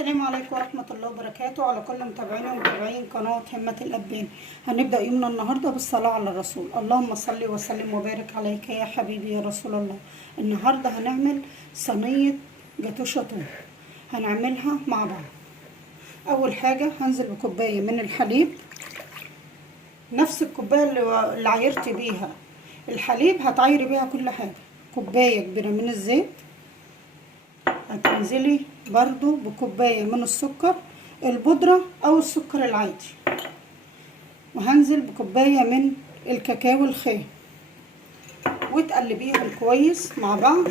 السلام عليكم ورحمة الله وبركاته على كل متابعينا ومتابعين قناة همة الأبان. هنبدأ يومنا النهاردة بالصلاة على الرسول. اللهم صل وسلم وبارك عليك يا حبيبي يا رسول الله. النهاردة هنعمل صينية جاتو شاتو، هنعملها مع بعض. أول حاجة هنزل بكوباية من الحليب، نفس الكوباية اللي عايرت بيها الحليب هتعايري بيها كل حاجة. كوباية كبيرة من الزيت، هتنزلي برضو بكوباية من السكر البودرة او السكر العادي، وهنزل بكوباية من الكاكاو الخام، وتقلبيهم كويس مع بعض.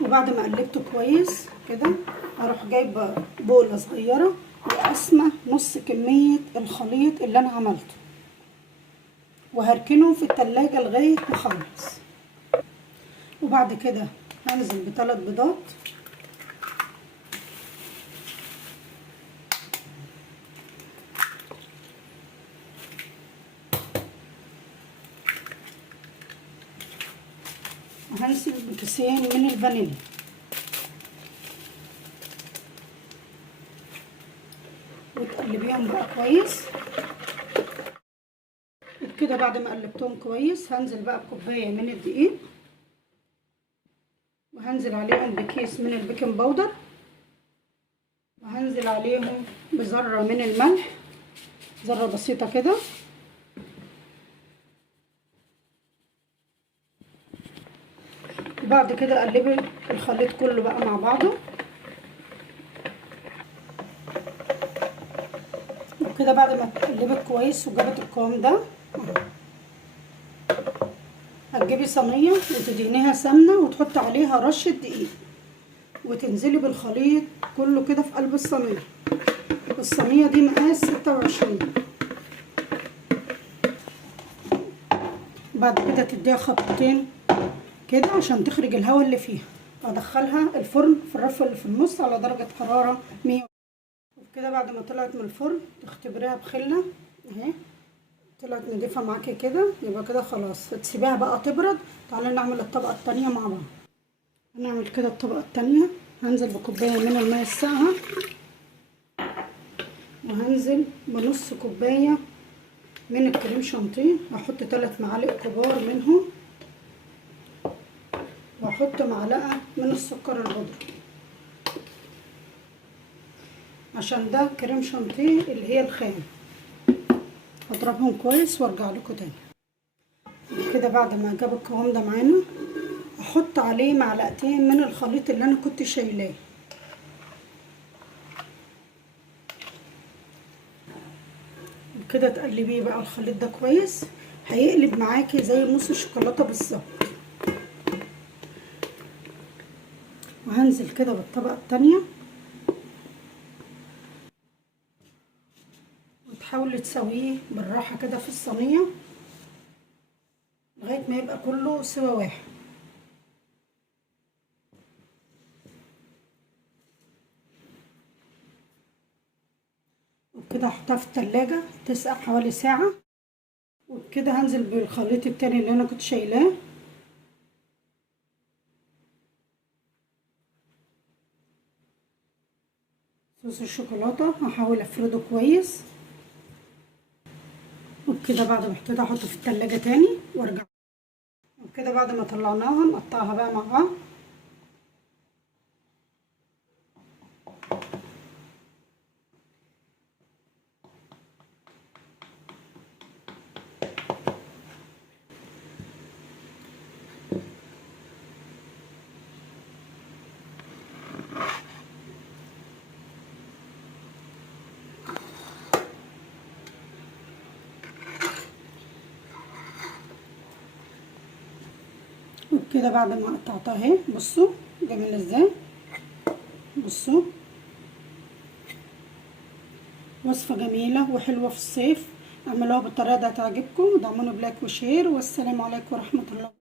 وبعد ما قلبته كويس كده هروح جايبه بولة صغيرة وقسمة نص كمية الخليط اللي انا عملته، وهركنه في التلاجة لغاية ما اخلص. وبعد كده هنزل بثلاث بيضات، وهنزل بكيسين من الفانيليا، وتقلبيهم بقى كويس. وكده بعد ما قلبتهم كويس هنزل بقى بكوبايه من الدقيق، وهنزل عليهم بكيس من البيكنج باودر، وهنزل عليهم بذره من الملح، ذره بسيطه كده. وبعد كده قلبي الخليط كله بقى مع بعضه. وكده بعد ما تقلبت كويس وجابت القوام ده، هتجيبي صينيه وتدهنيها سمنه وتحطي عليها رشه دقيق، وتنزلي بالخليط كله كده في قلب الصينيه. الصينيه دي مقاس 26. بعد كده تديها خطتين كده عشان تخرج الهواء اللي فيها، وادخلها الفرن في الرف اللي في النص على درجه حراره 100. وكده بعد ما طلعت من الفرن تختبريها بخله اهي، طلعت نضيفه معاكي كده، يبقى كده خلاص. تسيبيها بقى تبرد. تعالى نعمل الطبقه التانية مع بعض. هنعمل كده الطبقه التانية. هنزل بكوبايه من الماء الساقعه، وهنزل بنص كوبايه من الكريم شانتيه، هحط 3 معالق كبار منهم، واحط معلقه من السكر البودره، عشان ده كريم شانتيه اللي هي الخام. اضربهم كويس وارجع لكم تاني. كده بعد ما جاب القوام ده معانا احط عليه معلقتين من الخليط اللي انا كنت شايلاه، وكده تقلبيه بقى الخليط ده كويس، هيقلب معاكي زي موس الشوكولاته بالظبط. وهنزل كده بالطبقه التانية، وتحاولي تسويه بالراحه كده في الصينيه لغايه ما يبقى كله سوا واحد. وكده هحطها في التلاجة تسقع حوالي ساعة. وبكده هنزل بالخليط التاني اللي انا كنت شايلاه، صوص الشوكولاتة، هحاول افرده كويس. وبكده بعد ما حطيتها احطه في التلاجة تاني وارجع. وبكده بعد ما طلعناها نقطعها بقى مع بعض. وبكده بعد ما قطعتها اهي، بصوا جميله ازاي. بصوا وصفه جميله وحلوه في الصيف، اعملوها بالطريقه دي هتعجبكم. ودعموني بلايك وشير، والسلام عليكم ورحمه الله.